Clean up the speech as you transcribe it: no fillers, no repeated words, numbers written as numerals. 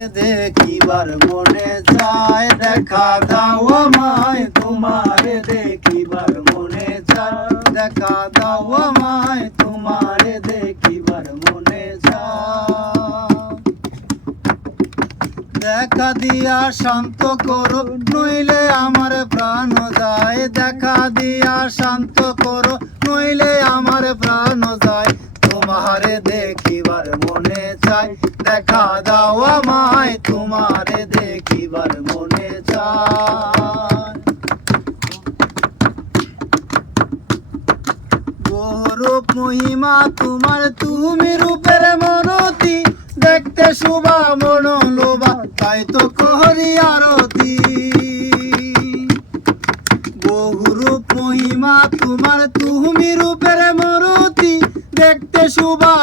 দেখিবার মনে চায়, দেখা দাও আমায় তোমারে দেখিবার মনে চায়, দেখা দাও আমায় তোমারে দেখিবার মনে চায়। দেখা দিয়া শান্ত করো নইলে আমার প্রাণ যায়, দেখা দিয়া শান্ত করো নইলে আমার প্রাণ যায়। তোমারে দেখিবার মনে চায়, দেখা দাও আমায় তোমারে দেখিবার মনে চায়। রূপ মহিমা তোমার, তুমি রূপের মনতি, দেখতে শোভা মন লোভা, তাই তো করি আরতি। বহুরূপ মহিমা তোমার, তুমি রূপের মনতি, দেখতে শোভা